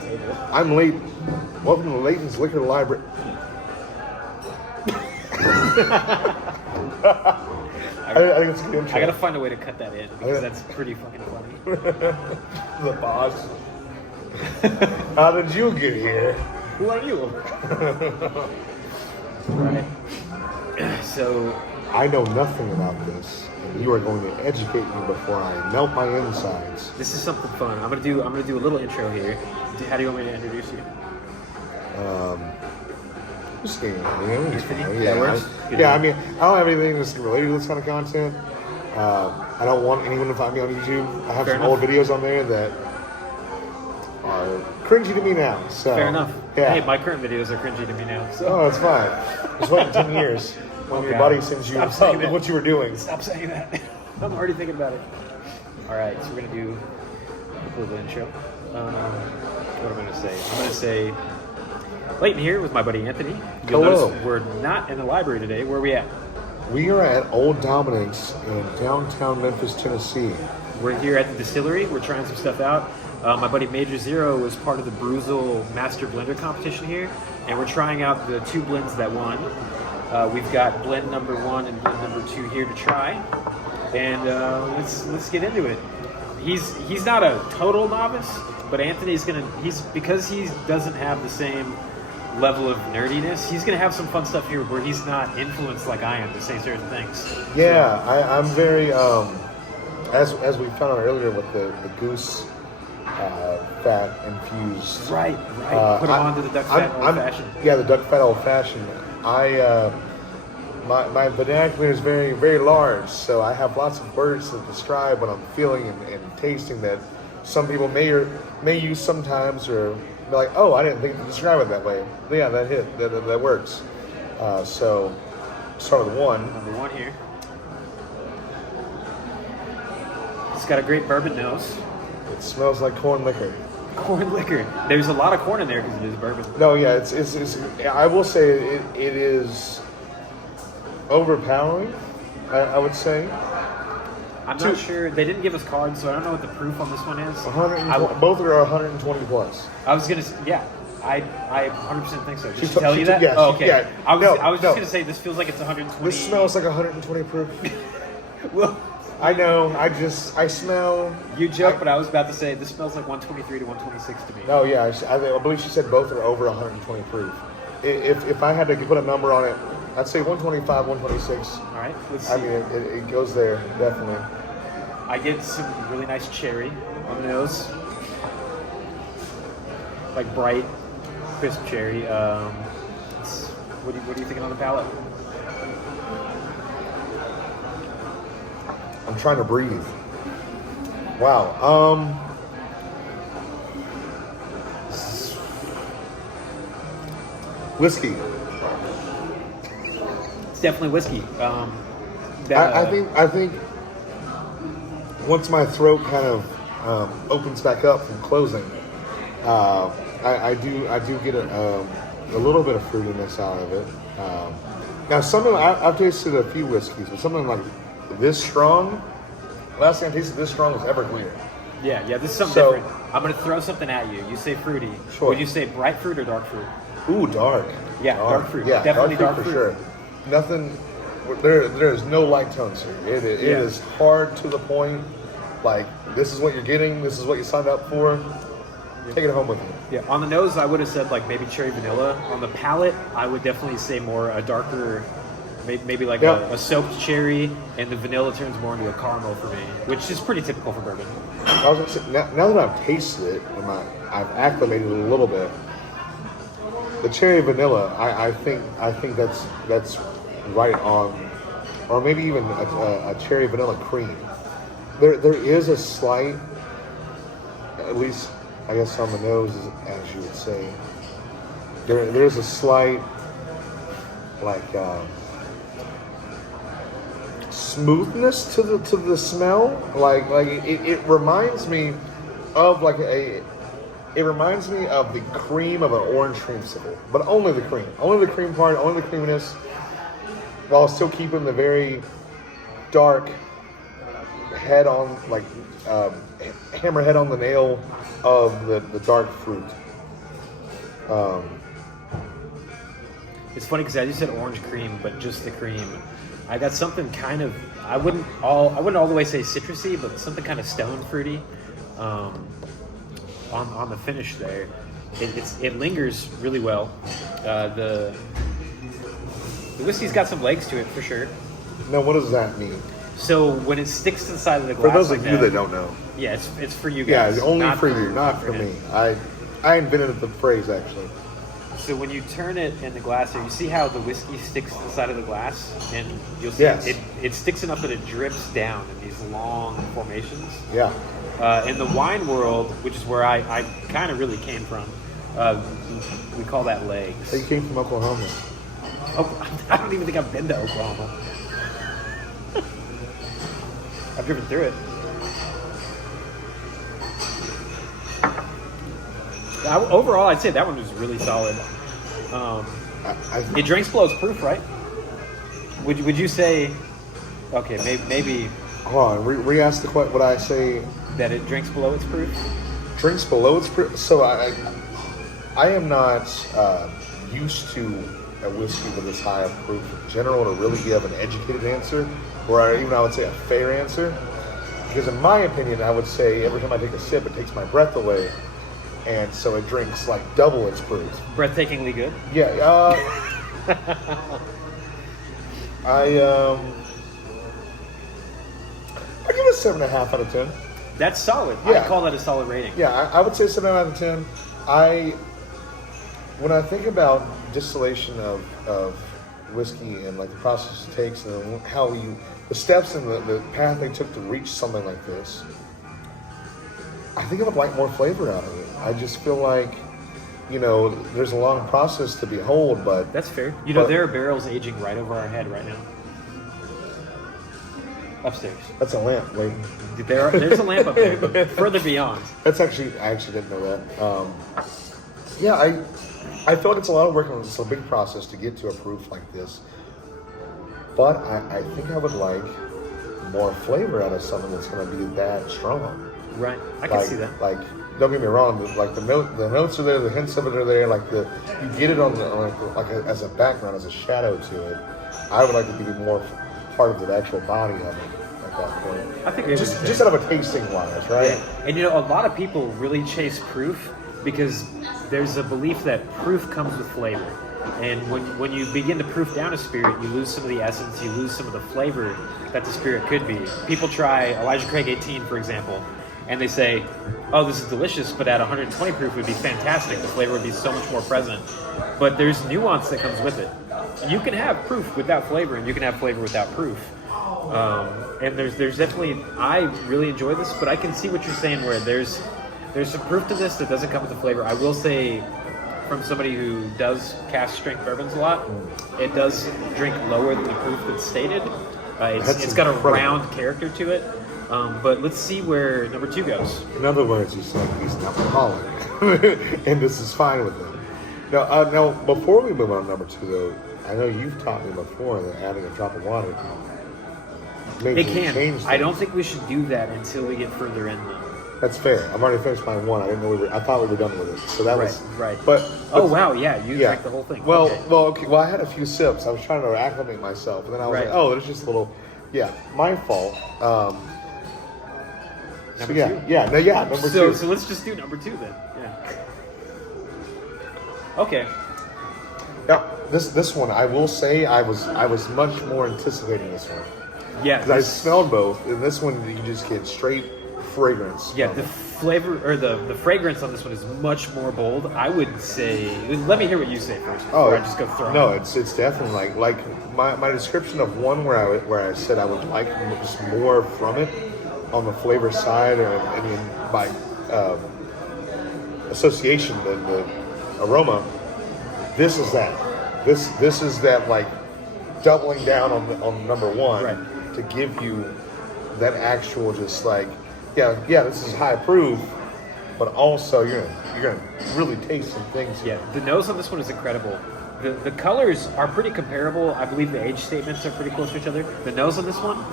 the table. I'm Leighton. Welcome to Leighton's Liquor Library. I think it's a good intro. I gotta find a way to cut that in because that's pretty fucking funny. The boss. How did you get here? Who are you? Right. So I know nothing about this, and you are going to educate me before I melt my insides. this is something fun. I'm gonna do a little intro here. How do you want me to introduce you? Just kidding. Yeah, That works? Good I deal. mean, I don't have anything that's related to this kind of content. I don't want anyone to find me on YouTube. I have Fair some enough. old videos on there that are cringy to me now. So Fair enough. Yeah. Hey, my current videos are cringy to me now. So Oh, that's fine. Just wait 10 years when your God. buddy sends you Stop saying that. what you were doing. stop saying that. I'm already thinking about it. All right, so we're gonna do a little intro. What am I gonna say? I'm gonna say Leighton here with my buddy Anthony. You'll Hello. notice we're not in the library today. Where are we at? We are at Old Dominick's in downtown Memphis, Tennessee. We're here at the distillery. We're trying some stuff out. My buddy Major Zero was part of the Brewzle Master Blender competition here, and we're trying out the two blends that won. We've got blend number 1 and blend number 2 here to try, and let's get into it. He's not a total novice, but Anthony's because he doesn't have the same level of nerdiness. He's gonna have some fun stuff here where he's not influenced like I am to say certain things. Yeah, I'm very as we found out earlier with the goose fat infused. Right. Put them onto the duck fat old fashioned. Yeah, the duck fat old fashioned. My vernacular is very, very large, so I have lots of words to describe what I'm feeling and tasting that some people may use sometimes, or be like, oh, I didn't think to describe it that way. But yeah, that works. So start with 1. Number 1 here. It's got a great bourbon nose. It smells like corn liquor. Corn liquor. There's a lot of corn in there because it is bourbon. No, yeah, it's I will say it is overpowering. I would say. I'm not sure. They didn't give us cards, so I don't know what the proof on this one is. Both are 120 plus. I was gonna. Yeah, I 100% think so. Did she She tell you that? yeah, Oh, okay. yeah. I was No. just gonna say this feels like it's 120. This smells like 120 proof. Well, I know. I smell. you joke, but I was about to say this smells like 123 to 126 to me. No, yeah, I believe she said both are over 120 proof. If I had to put a number on it, I'd say 125, 126. All right, let's see. I mean, it goes there definitely. I get some really nice cherry on the nose, like bright, crisp cherry. What are you thinking on the palate? I'm trying to breathe. Wow. Whiskey. It's definitely whiskey. I think once my throat kind of opens back up from closing, I do get a little bit of fruitiness out of it. Now, I've tasted a few whiskeys, but something like this strong. Last time I tasted this strong was Everclear. Yeah, this is something different. I'm gonna throw something at you. You say fruity. Sure. Would you say bright fruit or dark fruit? Ooh, dark. Yeah, dark fruit. Yeah, Definitely dark dark fruit fruit. for sure. Nothing. There is no light tones here. It is hard to the point. Like, this is what you're getting. This is what you signed up for. Take it home with you. Yeah, on the nose, I would have said like maybe cherry vanilla. On the palate, I would definitely say more a darker, maybe like a soaked cherry, and the vanilla turns more into a caramel for me, which is pretty typical for bourbon. I was gonna say, now that I've tasted it and I've acclimated it a little bit, the cherry vanilla, I think that's right on, or maybe even a cherry vanilla cream. There is a slight, at least I guess on the nose, as you would say, there's a slight like smoothness to the smell. Like it reminds me of it reminds me of the cream of an orange creamsicle, but only the cream part, only the creaminess, while still keeping the very dark head on, like hammerhead on the nail of the dark fruit. It's funny because I just said orange cream, but just the cream. I got something kind of, I wouldn't all the way say citrusy, but something kind of stone fruity on the finish there. It lingers really well. The whiskey's got some legs to it for sure. Now, what does that mean? So when it sticks to the side of the glass, For those like of you that don't know. yeah, it's for you guys. Yeah, only not for you, not for me. I invented the phrase actually. So when you turn it in the glass here, you see how the whiskey sticks to the side of the glass? And you'll see Yes. it sticks enough that it drips down in these long formations. Yeah. In the wine world, which is where I kind of really came from, we call that legs. You came from Oklahoma. Oh, I don't even think I've been to Oklahoma. I've driven through it. Overall, I'd say that one was really solid. It drinks below its proof, right? Would you say? Okay, maybe. Hold on, re-ask the question. Would I say that it drinks below its proof? Drinks below its proof. So I am not used to a whiskey with this high of proof in general to really give an educated answer, or I would say a fair answer. Because in my opinion, I would say every time I take a sip, it takes my breath away. And so it drinks like double its proof. Breathtakingly good? Yeah. I give it a 7.5 out of 10. That's solid. Yeah. I call that a solid rating. Yeah, I would say 7 out of 10. When I think about distillation of whiskey and like the process it takes and how the steps and the path they took to reach something like this, I think I would like more flavor out of it. I just feel like, there's a long process to behold, but... That's fair. There are barrels aging right over our head right now. Upstairs. That's a lamp, wait. There's a lamp up there, but further beyond. I actually didn't know that. I feel like it's a lot of work and it's a big process to get to a proof like this. But I think I would like more flavor out of something that's going to be that strong. Right, I can see that. Like, don't get me wrong. Like the notes are there, the hints of it are there. Like you get it as a background, as a shadow to it. I would like to be more part of the actual body of it at that point. I think just out of a tasting wise, right? Yeah. And a lot of people really chase proof because there's a belief that proof comes with flavor. And when you begin to proof down a spirit, you lose some of the essence, you lose some of the flavor that the spirit could be. People try Elijah Craig 18, for example, and they say, oh, this is delicious, but at 120 proof it would be fantastic. The flavor would be so much more present. But there's nuance that comes with it. You can have proof without flavor, and you can have flavor without proof. And there's definitely, I really enjoy this, but I can see what you're saying where there's some proof to this that doesn't come with the flavor. I will say, from somebody who does cask strength bourbons a lot, it does drink lower than the proof that's stated. It's got a round character to it. But let's see where number 2 goes. In other words, you said he's an alcoholic, and this is fine with him. Now, before we move on to number 2, though, I know you've taught me before that adding a drop of water can It can. change things. I don't think we should do that until we get further in, though. That's fair. I've already finished my 1. I didn't know I thought we were done with it. So that was right. But oh wow, yeah, you drank the whole thing. Well, okay. Well, I had a few sips. I was trying to acclimate myself, and then I was like, oh, there's just a little. Yeah, my fault. Number 2? Number 2. So let's just do number 2 then. Yeah. Okay. Now, this one, I will say, I was much more anticipating this one. Yeah. Because I smelled both, and this one you just get straight fragrance. Yeah, the flavor or the fragrance on this one is much more bold. I would say. Let me hear what you say first before I just go throw. No, it's definitely like my description of one where I said I would like just more from it. On the flavor side, or by association, the aroma. This is that. This is that, like doubling down on number 1 right. to give you that actual just like this is high proof, but also you're gonna really taste some things. Yeah, the nose on this one is incredible. The colors are pretty comparable. I believe the age statements are pretty close to each other. The nose on this one.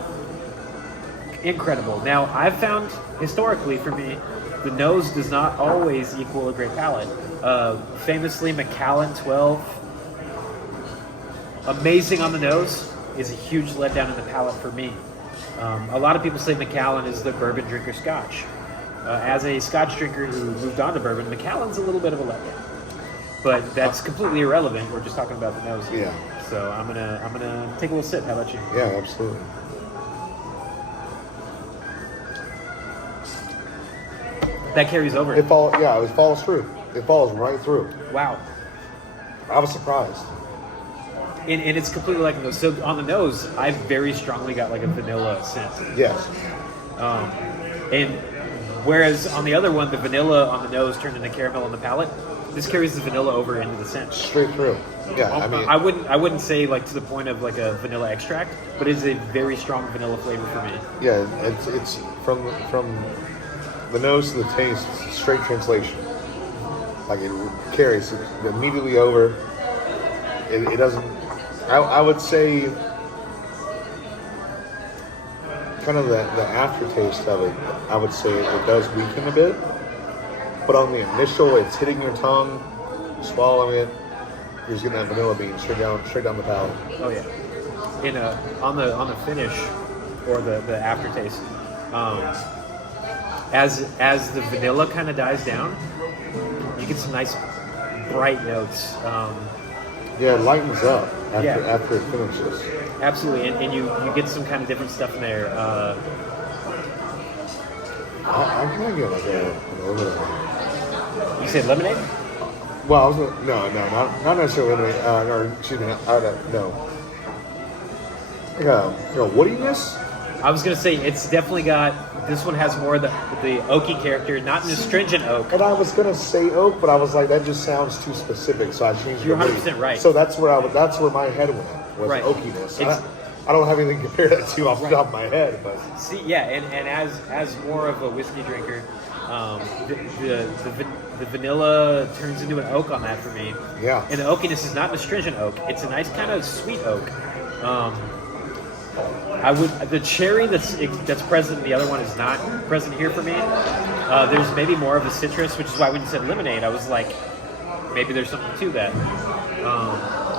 incredible. Now, I've found historically for me, the nose does not always equal a great palate. Famously, Macallan 12, amazing on the nose, is a huge letdown in the palate for me. A lot of people say Macallan is the bourbon drinker Scotch. As a Scotch drinker who moved on to bourbon, Macallan's a little bit of a letdown. But that's completely irrelevant. We're just talking about the nose here. Yeah. So I'm gonna take a little sip. How about you? Yeah, absolutely. That carries over. It follows through. It follows right through. Wow. I was surprised. And it's completely like the nose. So on the nose, I very strongly got like a vanilla scent. Yes. And whereas on the other one, the vanilla on the nose turned into caramel on the palate, this carries the vanilla over into the scent. Straight through. Yeah, I mean, I wouldn't say like to the point of like a vanilla extract, but it's a very strong vanilla flavor for me. yeah, it's from the nose to the taste, straight translation. Like it carries it immediately over. It doesn't. I would say kind of the aftertaste of it. I would say it does weaken a bit, but on the initial, it's hitting your tongue, swallowing it. You're just getting that vanilla bean straight down the palate. Oh yeah. On the finish or the aftertaste, as the vanilla kind of dies down, you get some nice bright notes. Yeah, it lightens up after it finishes. Absolutely, and you get some kind of different stuff in there. I'm kind of getting like a little bit of. You said lemonade? Well, I was not necessarily lemonade. Or excuse me, no. Like woodiness. I was gonna say it's definitely got. This one has more of the oaky character, not an astringent oak. And I was gonna say oak, but I was like, that just sounds too specific, so I changed it. You're 100% right. So that's where my head went, was Right. oakiness. I don't have anything to compare that to off the top of my head, but See, yeah, and as more of a whiskey drinker, the vanilla turns into an oak on that for me. yeah. And the oakiness is not an astringent oak; it's a nice kind of sweet oak. The cherry that's present in the other one is not present here for me. There's maybe more of the citrus, which is why when you said lemonade, I was like, maybe there's something to that.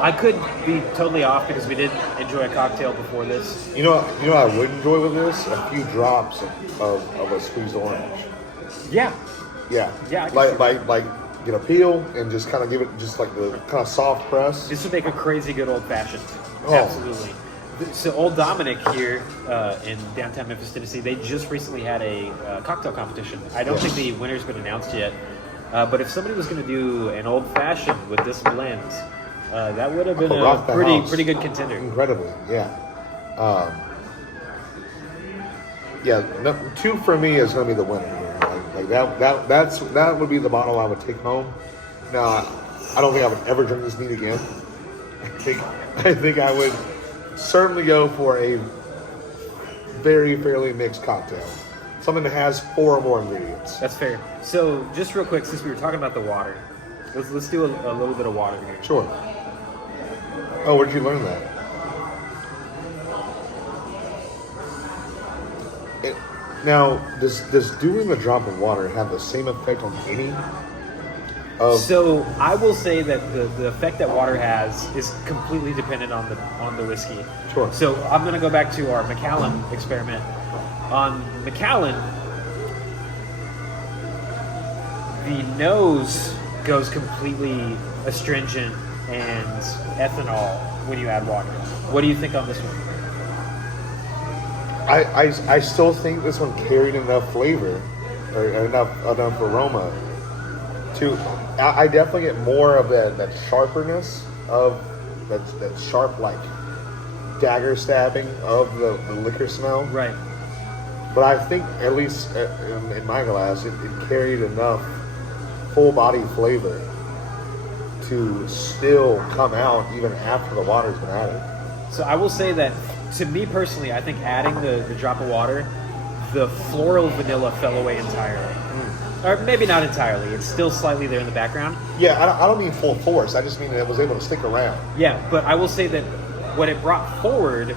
I could be totally off because we did enjoy a cocktail before this. You know what I would enjoy with this? A few drops of a squeezed orange. Yeah. Yeah. Yeah, I can Like get a peel and just kind of give it just like the kind of soft press. This would make a crazy good old fashioned. Oh. Absolutely. So Old Dominick here in downtown Memphis, Tennessee, they just recently had a cocktail competition. I don't think the winner's been announced yet, but if somebody was going to do an old fashioned with this blend, that would have been a pretty good contender. Incredibly, yeah. Two for me is going to be the winner here. Like that would be the bottle I would take home. Now, I don't think I would ever drink this neat again. I think I would certainly go for a very fairly mixed cocktail. Something that has 4 or more ingredients. That's fair. So just real quick, since we were talking about the water, let's do a little bit of water here. Sure. Oh, where did you learn that? Now, does doing the drop of water have the same effect on any of? So I will say that the effect that water has is completely dependent on the whiskey. Sure. So I'm going to go back to our Macallan experiment. On Macallan, the nose goes completely astringent and ethanol when you add water. What do you think on this one? I still think this one carried enough flavor or enough aroma to. I definitely get more of that sharperness of that sharp like dagger stabbing of the liquor smell. Right. But I think at least in my glass, it carried enough full body flavor to still come out even after the water's been added. So I will say that, to me personally, I think adding the drop of water, the floral vanilla fell away entirely. Or maybe not entirely. It's still slightly there in the background. Yeah, I don't mean full force. I just mean that it was able to stick around. Yeah, but I will say that what it brought forward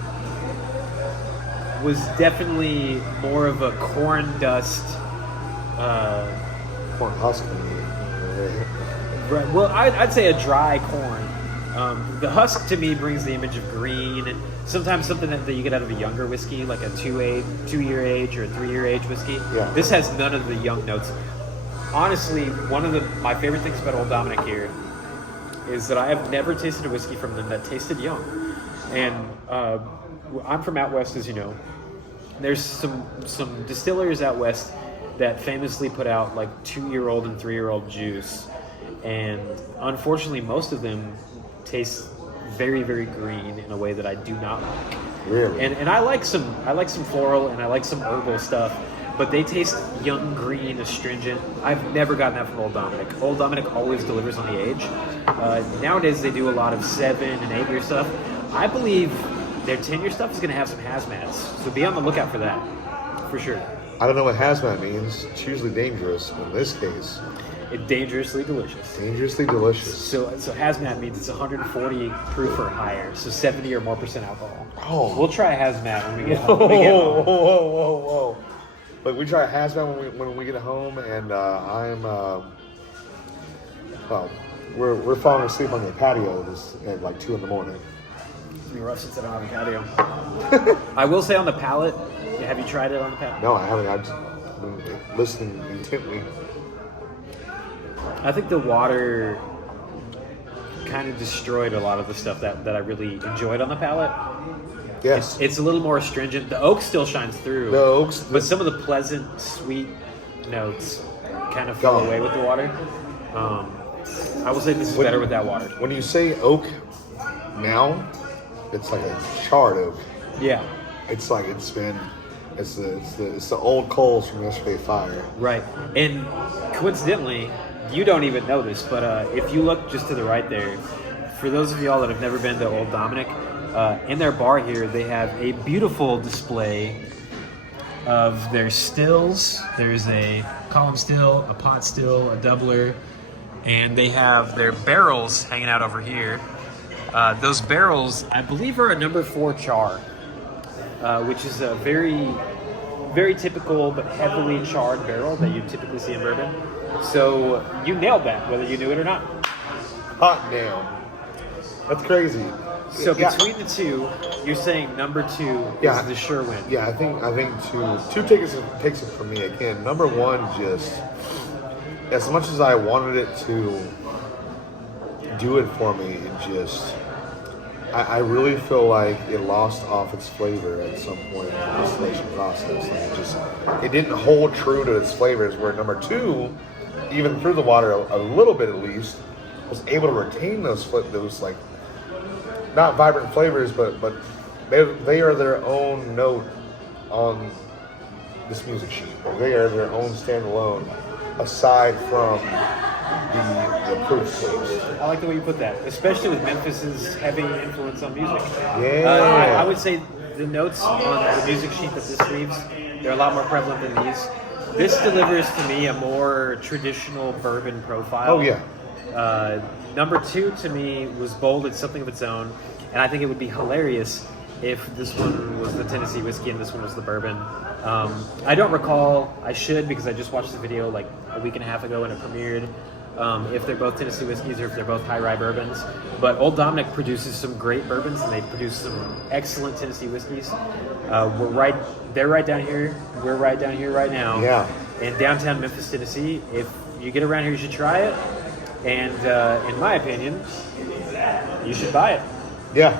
was definitely more of a corn dust. Corn husk. Right, well, I'd say a dry corn. The husk to me brings the image of green. Sometimes something that you get out of a younger whiskey, like a 2-year age or a 3-year age whiskey. Yeah. This has none of the young notes. Honestly, one of my favorite things about Old Dominick here is that I have never tasted a whiskey from them that tasted young. And I'm from out west, as you know. There's some distillers out west that famously put out like 2-year-old and 3-year-old juice, and unfortunately, most of them taste very, very green in a way that I do not like. Really? And I like some floral and I like some herbal stuff, but they taste young, green, astringent. I've never gotten that from Old Dominick. Old Dominick always delivers on the age. Nowadays, they do a lot of 7 and 8-year stuff. I believe their 10-year stuff is going to have some hazmats, so be on the lookout for that, for sure. I don't know what hazmat means. It's usually dangerous. In this case, It's dangerously delicious. dangerously delicious. So hazmat means it's 140 proof or higher, so 70 or more % alcohol. Oh. We'll try hazmat when we get Whoa, home. whoa. Look, we try hazmat when we get home, and we're falling asleep on the patio at like 2 in the morning. It's gonna be rough since I don't have a patio. I will say on the palate, have you tried it on the palate? No, I haven't. I've been listening intently. I think the water kind of destroyed a lot of the stuff that I really enjoyed on the palate. Yes. It's a little more astringent. The oak still shines through. The oaks, But some of the pleasant, sweet notes kind of fell Gone. away with the water. I will say this is better with that water. When you say oak now, it's like a charred oak. Yeah, It's like it's the old coals from yesterday's fire. right. And coincidentally, you don't even know this, but if you look just to the right there, for those of y'all that have never been to Old Dominick, in their bar here, they have a beautiful display of their stills. There's a column still, a pot still, a doubler, and they have their barrels hanging out over here. Those barrels, I believe, are a number 4 char, which is a very, very typical but heavily charred barrel that you typically see in bourbon. So you nailed that, whether you knew it or not. Hot damn. That's crazy. So Yeah. between the two, you're saying number 2 Yeah. is the sure win. Yeah, I think two takes it from me again. Number 1, just as much as I wanted it to do it for me, I really feel like it lost off its flavor at some point in the distillation process. Like it didn't hold true to its flavors. Where number 2, even through the water a little bit at least, was able to retain those like not vibrant flavors, but they are their own note on this music sheet. They are their own standalone, aside from the proof tapes. I like the way you put that, especially with Memphis's heavy influence on music. Yeah. I would say the notes on the music sheet that this leaves, they're a lot more prevalent than these. This delivers to me a more traditional bourbon profile. Oh yeah. Number 2 to me was bold. It's something of its own, and I think it would be hilarious if this one was the Tennessee whiskey and this one was the bourbon. I don't recall. I should, because I just watched the video like a week and a half ago when it premiered. If they're both Tennessee whiskeys or if they're both high rye bourbons. But Old Dominick produces some great bourbons and they produce some excellent Tennessee whiskeys. They're right down here. We're right down here right now. Yeah. In downtown Memphis, Tennessee. If you get around here, you should try it. And in my opinion, you should buy it. Yeah.